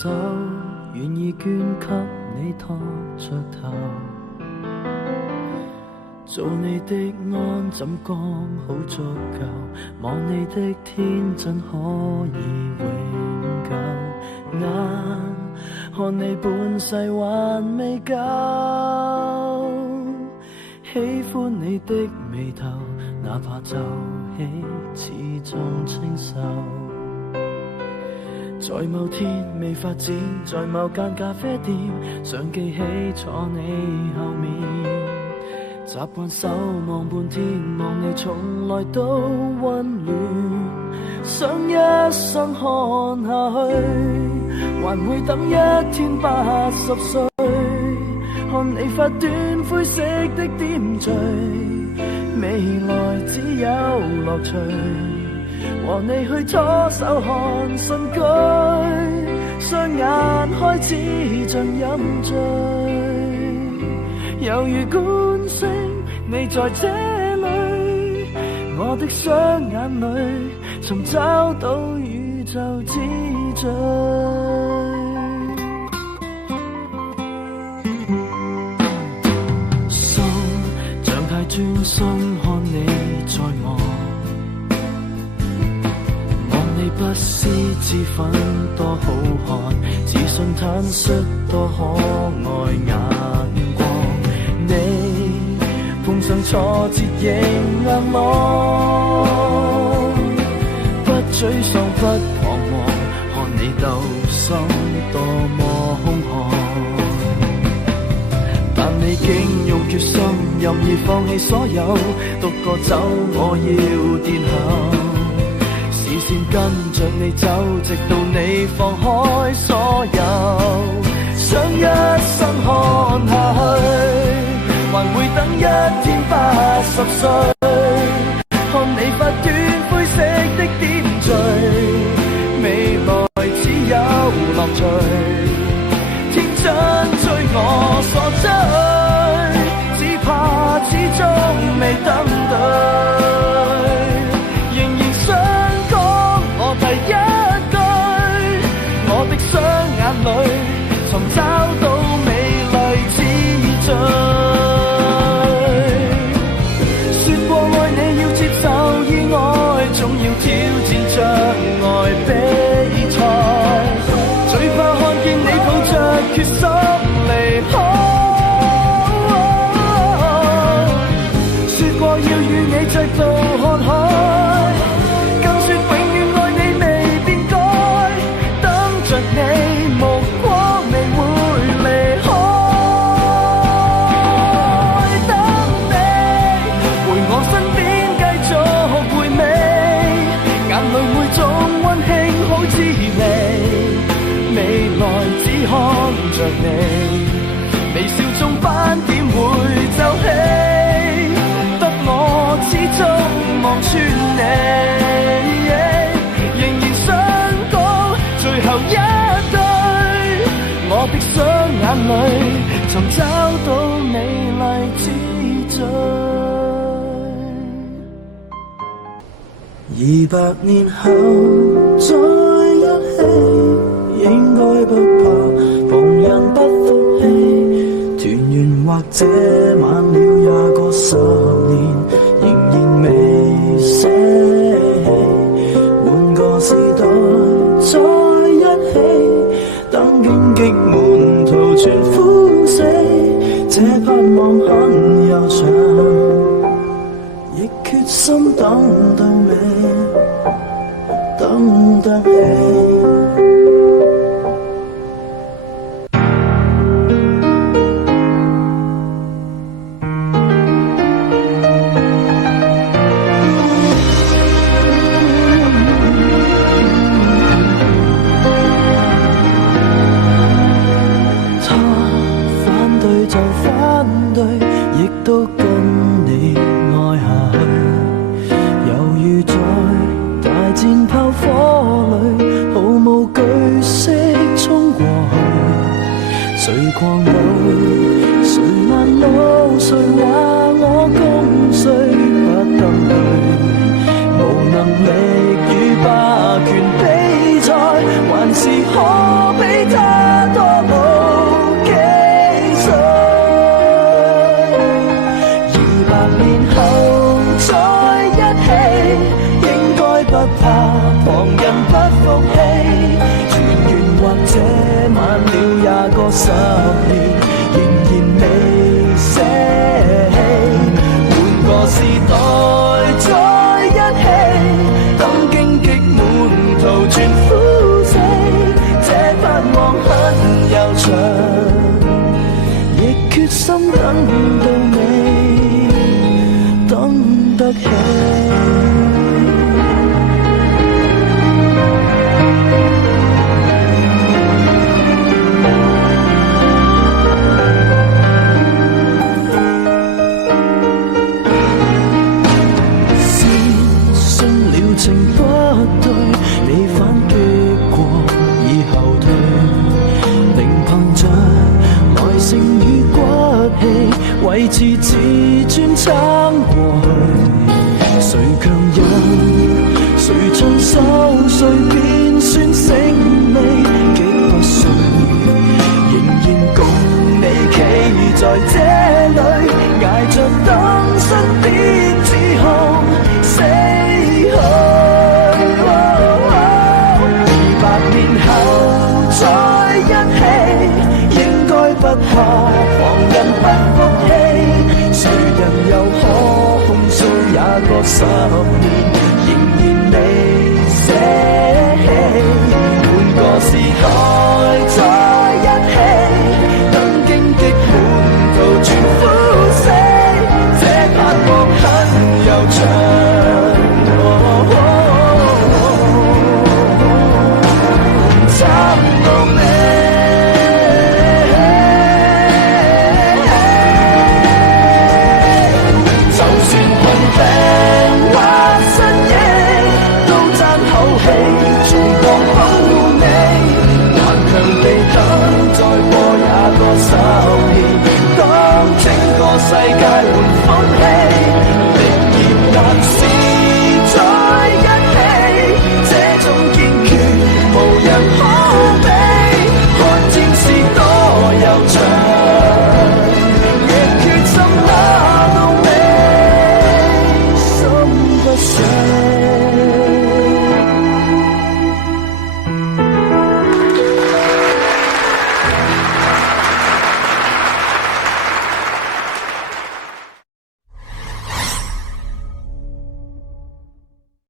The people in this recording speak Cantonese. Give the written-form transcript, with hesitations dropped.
手，願意捐給你托着頭，做你的安枕剛好足夠，望你的天真可以永久，眼看你半世還未夠，喜歡你的眉頭，哪怕皺起始終清秀，在某天未發展，在某間咖啡店，想記起坐你後面，習慣守望半天，望你從來都溫暖，想一生看下去，還會等一天80歲，看你發端灰色的點綴，未來只有樂趣，和你去搓手看新居，雙眼開始像飲醉，猶如觀星，你在這裡，我的雙眼裡尋找到宇宙之最。心像太專心看你在望，望你不思之粉多好看，自信坦率多可愛眼光，你碰上挫折仍硬朗，不沮喪不彷徨，看你鬥心多麼兇悍，但你竟用決心任意放棄所有，獨個走我要殿後，視線跟着你走，直到你放開所有，想一生看下去，還會等一天80歲，看你發端灰色的點綴，未來只有樂趣，天真追我所追，只怕始終未等對，仍然想講我第一句，我的雙眼裡尋找到美麗之最。總要挑戰障礙比賽，最怕看見你抱着決心離開，說過要與你直到看海，更說永遠愛你未變改，等着你目光未會離開，等你回我身邊繼續回味，眼淚會種溫馨好滋味，未來只看着你，微笑中斑點會皺起，得我始終望穿你，仍然想講最後一句，我的雙眼裡尋找到美麗之最。200年後再一起，應該不怕旁人不服氣，團圓或者晚了也過10年，仍然未捨棄，換個時代再一起，等荊棘滿途全枯死，這盼望很悠長，亦決心等到尾，等得起。他反對就反對，亦都跟你愛下去，猶如在大戰炮火裏，好得起。情不對，你反擊過已後退，仍憑着耐性與骨氣，維持自尊撐過去。誰強忍，誰唱心碎便算勝利，極不碎，仍然共你企在這裏，捱着等身邊指控死去。再一起，應該不怕旁人不服氣，誰人又可控訴也過10年。